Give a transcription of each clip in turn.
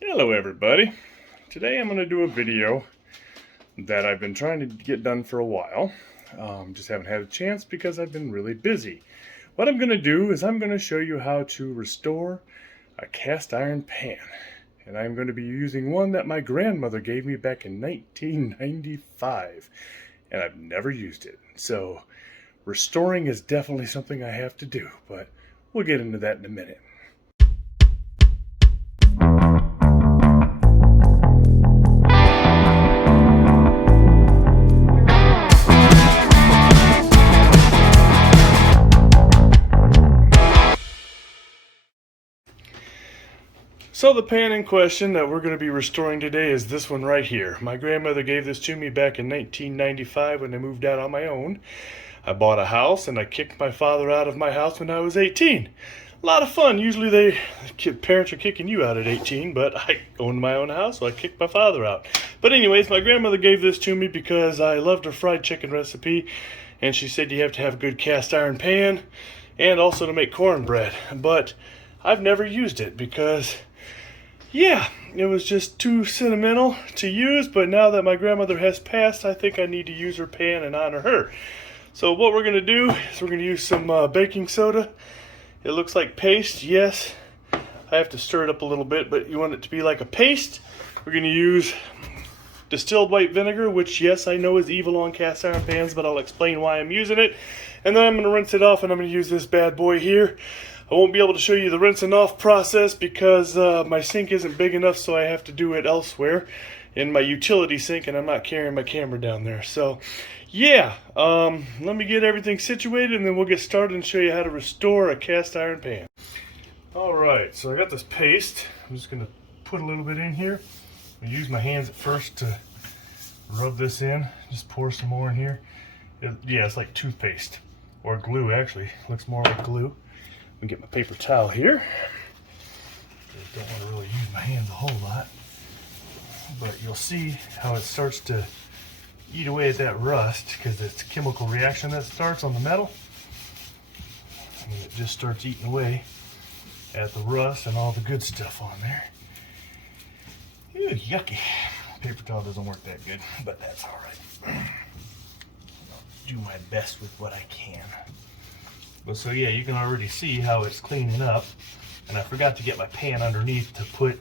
Hello everybody. Today I'm going to do a video that I've been trying to get done for a while. Just haven't had a chance because I've been really busy. What I'm going to do is I'm going to show you how to restore a cast iron pan. And I'm going to be using one that my grandmother gave me back in 1995. And I've never used it. So restoring is definitely something I have to do, but we'll get into that in a minute. So the pan in question that we're going to be restoring today is this one right here. My grandmother gave this to me back in 1995 when I moved out on my own. I bought a house and I kicked my father out of my house when I was 18. A lot of fun. Usually parents are kicking you out at 18, but I owned my own house, so I kicked my father out. But anyways, my grandmother gave this to me because I loved her fried chicken recipe, and she said you have to have a good cast iron pan and also to make cornbread. But I've never used it because yeah, it was just too sentimental to use, but now that my grandmother has passed, I think I need to use her pan and honor her. So what we're going to do is we're going to use some baking soda. It looks like paste, yes. I have to stir it up a little bit, but you want it to be like a paste. We're going to use distilled white vinegar, which yes, I know is evil on cast iron pans, but I'll explain why I'm using it. And then I'm going to rinse it off, and I'm going to use this bad boy here. I won't be able to show you the rinsing off process because my sink isn't big enough, so I have to do it elsewhere in my utility sink, and I'm not carrying my camera down there. So yeah, let me get everything situated and then we'll get started and show you how to restore a cast iron pan. Alright, so I got this paste. I'm just going to put a little bit in here. I use my hands at first to rub this in. Just pour some more in here. Yeah, it's like toothpaste or glue actually. It looks more like glue. Let me get my paper towel here. I don't want to really use my hands a whole lot, but you'll see how it starts to eat away at that rust because it's a chemical reaction that starts on the metal, and it just starts eating away at the rust and all the good stuff on there. Ew, yucky. Paper towel doesn't work that good, but that's all right. I'll do my best with what I can. But so yeah, you can already see how it's cleaning up. And I forgot to get my pan underneath to put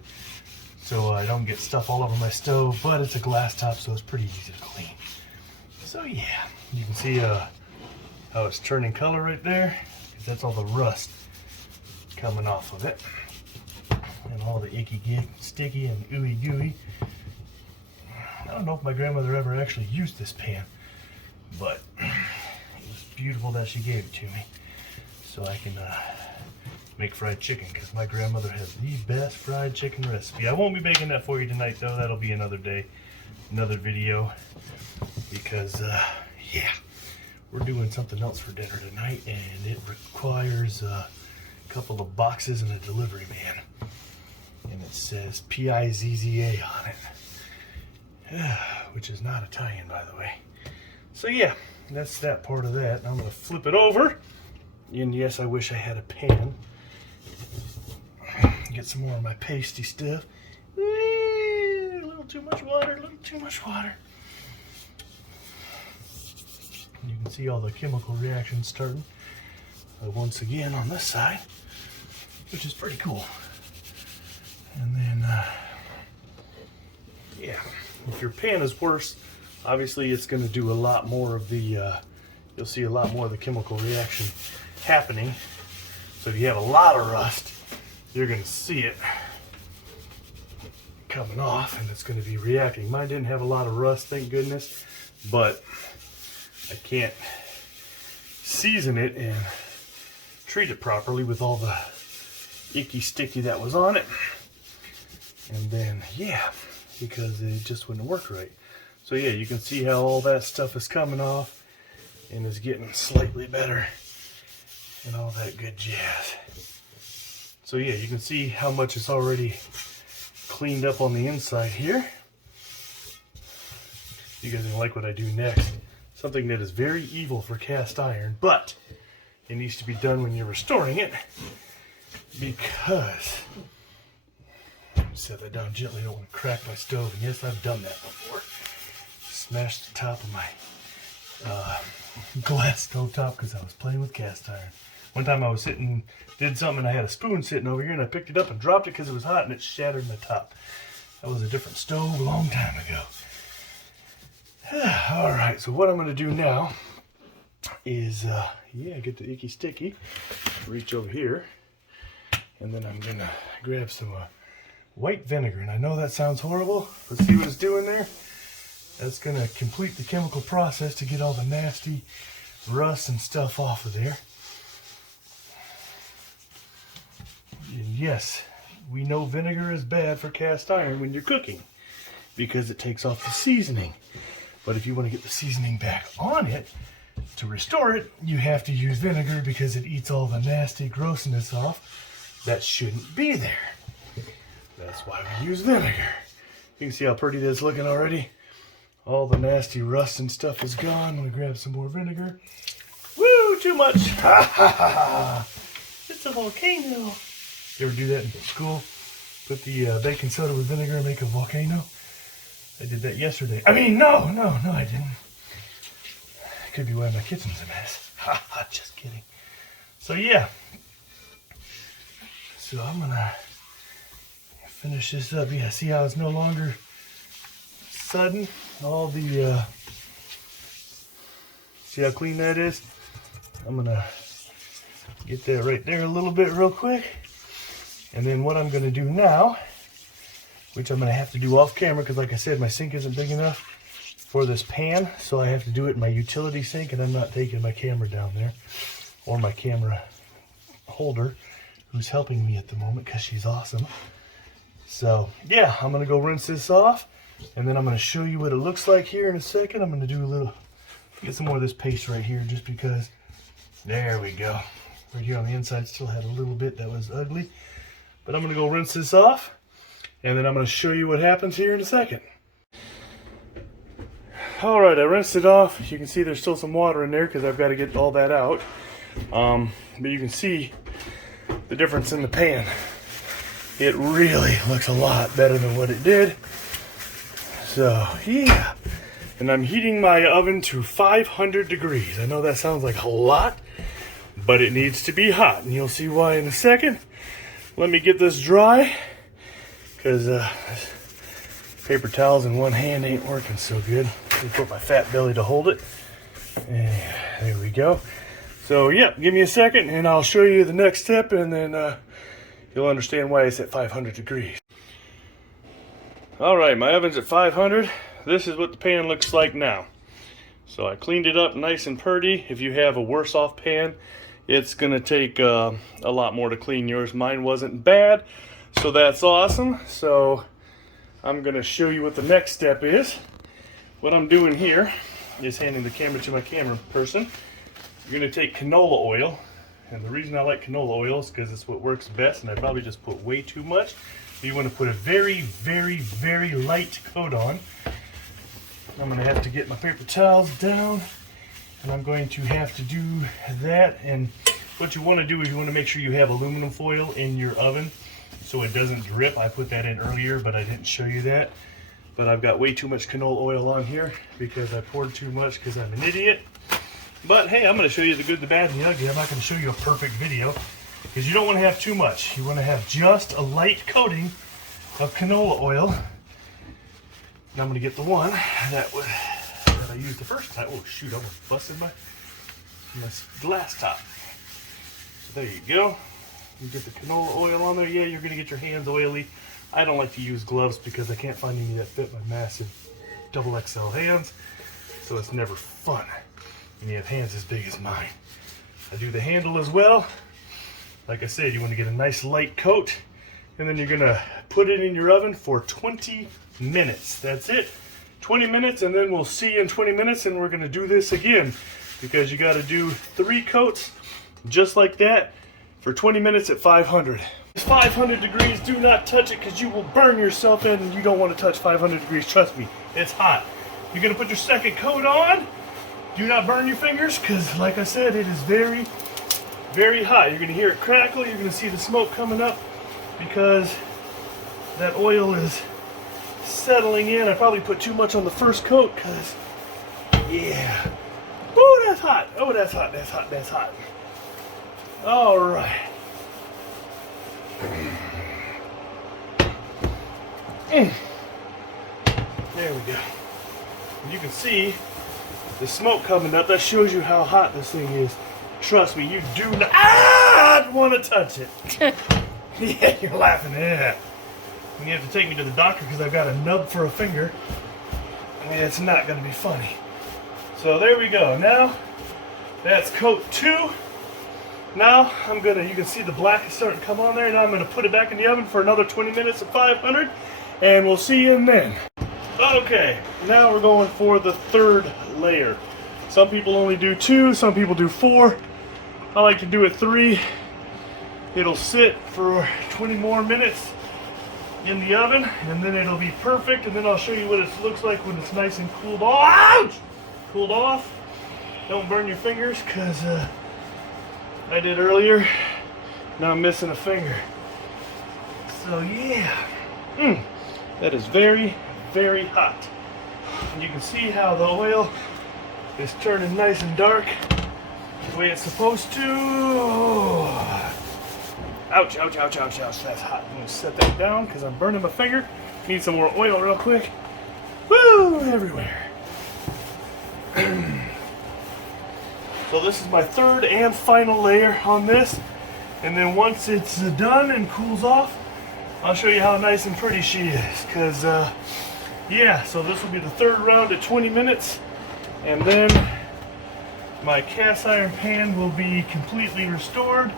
so I don't get stuff all over my stove, but it's a glass top, so it's pretty easy to clean. So yeah, you can see how it's turning color right there, because that's all the rust coming off of it. And all the icky, sticky, and ooey gooey. I don't know if my grandmother ever actually used this pan, but it was beautiful that she gave it to me. So I can make fried chicken, because my grandmother has the best fried chicken recipe. I won't be making that for you tonight though. That'll be another day, another video, because yeah, we're doing something else for dinner tonight, and it requires a couple of boxes and a delivery man, and it says Pizza on it, which is not Italian, by the way. So yeah, that's that part of that. I'm going to flip it over. And yes, I wish I had a pan. Get some more of my pasty stuff. A little too much water, a little too much water. You can see all the chemical reactions starting once again on this side, which is pretty cool. And then, yeah, if your pan is worse, obviously it's going to do a lot more of the, you'll see a lot more of the chemical reaction happening. So if you have a lot of rust, you're going to see it coming off, and it's going to be reacting. Mine didn't have a lot of rust, thank goodness, but I can't season it and treat it properly with all the icky sticky that was on it. And then yeah, because it just wouldn't work right. So yeah, you can see how all that stuff is coming off and is getting slightly better and all that good jazz. So yeah, you can see how much it's already cleaned up on the inside here. You guys are gonna like what I do next. Something that is very evil for cast iron, but it needs to be done when you're restoring it, because set that down gently. I don't want to crack my stove. And yes, I've done that before. Smashed the top of my glass stove top because I was playing with cast iron. One time I was did something, and I had a spoon sitting over here, and I picked it up and dropped it because it was hot, and it shattered my top. That was a different stove a long time ago. All right, so what I'm going to do now is, get the icky sticky, reach over here, and then I'm going to grab some white vinegar. And I know that sounds horrible. Let's see what it's doing there. That's going to complete the chemical process to get all the nasty rust and stuff off of there. And yes, we know vinegar is bad for cast iron when you're cooking because it takes off the seasoning. But if you want to get the seasoning back on it, to restore it, you have to use vinegar because it eats all the nasty grossness off that shouldn't be there. That's why we use vinegar. You can see how pretty that's looking already. All the nasty rust and stuff is gone. I'm going to grab some more vinegar. Woo, too much. Ha ha ha. It's a volcano. You ever do that in school? Put the baking soda with vinegar and make a volcano? I did that yesterday. I mean, no, I didn't. Could be why my kitchen's a mess. Ha ha, just kidding. So yeah. So I'm gonna finish this up. Yeah, see how it's no longer sudden? All the, see how clean that is? I'm gonna get that right there a little bit real quick. And then what I'm gonna do now, which I'm gonna have to do off camera because like I said, my sink isn't big enough for this pan, so I have to do it in my utility sink, and I'm not taking my camera down there, or my camera holder, who's helping me at the moment because she's awesome. So yeah, I'm gonna go rinse this off, and then I'm gonna show you what it looks like here in a second. I'm gonna do get some more of this paste right here just because, there we go. Right here on the inside still had a little bit that was ugly, but I'm gonna go rinse this off, and then I'm gonna show you what happens here in a second. All right, I rinsed it off. You can see there's still some water in there because I've got to get all that out. But you can see the difference in the pan. It really looks a lot better than what it did. So, yeah. And I'm heating my oven to 500 degrees. I know that sounds like a lot, but it needs to be hot. And you'll see why in a second. Let me get this dry because paper towels in one hand ain't working so good. Let me put my fat belly to hold it. And there we go. So, yeah, give me a second and I'll show you the next step, and then you'll understand why it's at 500 degrees. All right, my oven's at 500. This is what the pan looks like now. So I cleaned it up nice and pretty. If you have a worse off pan, it's going to take a lot more to clean yours. Mine wasn't bad, so that's awesome. So I'm going to show you what the next step is. What I'm doing here is handing the camera to my camera person. You're going to take canola oil, and the reason I like canola oil is because it's what works best, and I probably just put way too much. You want to put a very, very, very light coat on. I'm going to have to get my paper towels down, and I'm going to have to do that. And what you want to do is you want to make sure you have aluminum foil in your oven so it doesn't drip. I put that in earlier, but I didn't show you that. But I've got way too much canola oil on here because I poured too much because I'm an idiot. But hey, I'm going to show you the good, the bad, and the ugly. I'm not going to show you a perfect video because you don't want to have too much. You want to have just a light coating of canola oil. And I'm going to get the one that I used the first time. Oh shoot, I almost busted my glass top. So there you go. You get the canola oil on there. Yeah, you're going to get your hands oily. I don't like to use gloves because I can't find any that fit my massive double XL hands. So it's never fun when you have hands as big as mine. I do the handle as well. Like I said, you want to get a nice light coat, and then you're going to put it in your oven for 20 minutes. That's it. 20 minutes, and then we'll see you in 20 minutes, and we're going to do this again because you got to do 3 coats just like that for 20 minutes at 500. It's 500 degrees. Do not touch it because you will burn yourself in, and you don't want to touch 500 degrees. Trust me, it's hot. You're going to put your second coat on. Do not burn your fingers because, like I said, it is very, very hot. You're going to hear it crackle. You're going to see the smoke coming up because that oil is settling in. I probably put too much on the first coat because, yeah. Oh, that's hot. Oh, that's hot. That's hot. That's hot. All right. There we go. You can see the smoke coming up. That shows you how hot this thing is. Trust me, you do not want to touch it. Yeah, you're laughing. Yeah. You have to take me to the doctor because I've got a nub for a finger. And it's not going to be funny. So there we go. Now, that's coat 2. Now, you can see the black is starting to come on there. Now I'm going to put it back in the oven for another 20 minutes at 500. And we'll see you then. Okay, now we're going for the 3rd layer. Some people only do 2, some people do 4. I like to do it 3. It'll sit for 20 more minutes in the oven, and then it'll be perfect. And then I'll show you what it looks like when it's nice and cooled off. Ouch! Cooled off. Don't burn your fingers, because I did earlier. Now I'm missing a finger. So yeah. That is very, very hot. And you can see how the oil is turning nice and dark the way it's supposed to. Ouch, ouch, ouch, ouch, ouch. That's hot. I'm going to set that down because I'm burning my finger. Need some more oil real quick. Woo! Everywhere. So this is my 3rd and final layer on this. And then once it's done and cools off, I'll show you how nice and pretty she is. Because, yeah, so this will be the 3rd round at 20 minutes. And then my cast iron pan will be completely restored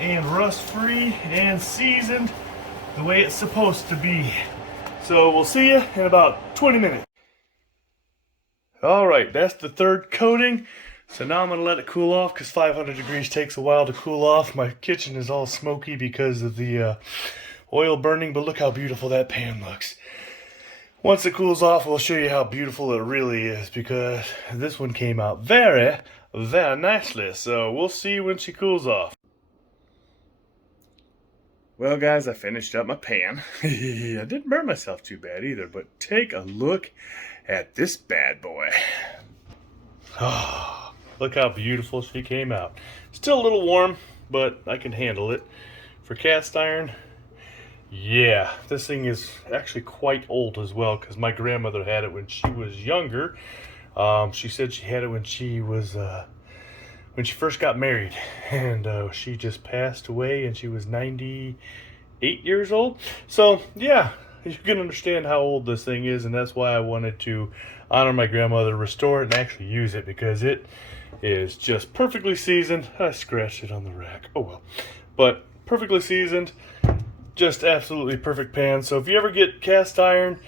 and rust-free and seasoned the way it's supposed to be. So we'll see you in about 20 minutes. Alright, that's the 3rd coating. So now I'm going to let it cool off because 500 degrees takes a while to cool off. My kitchen is all smoky because of the oil burning, but look how beautiful that pan looks. Once it cools off, we'll show you how beautiful it really is because this one came out very, very nicely. So we'll see when she cools off. Well guys, I finished up my pan. I didn't burn myself too bad either, but take a look at this bad boy. Oh, look how beautiful she came out. Still a little warm, but I can handle it. For cast iron, yeah, this thing is actually quite old as well because my grandmother had it when she was younger. She said she had it when she was when she first got married, and she just passed away and she was 98 years old. So yeah, you can understand how old this thing is, and that's why I wanted to honor my grandmother, restore it, and actually use it because it is just perfectly seasoned. I scratched it on the rack. Oh well. But perfectly seasoned, just absolutely perfect pan. So if you ever get cast iron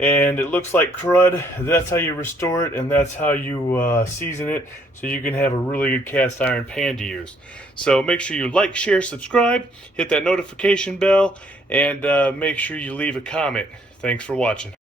and it looks like crud, that's how you restore it, and that's how you season it, so you can have a really good cast iron pan to use. So make sure you like, share, subscribe, hit that notification bell, and make sure you leave a comment. Thanks for watching.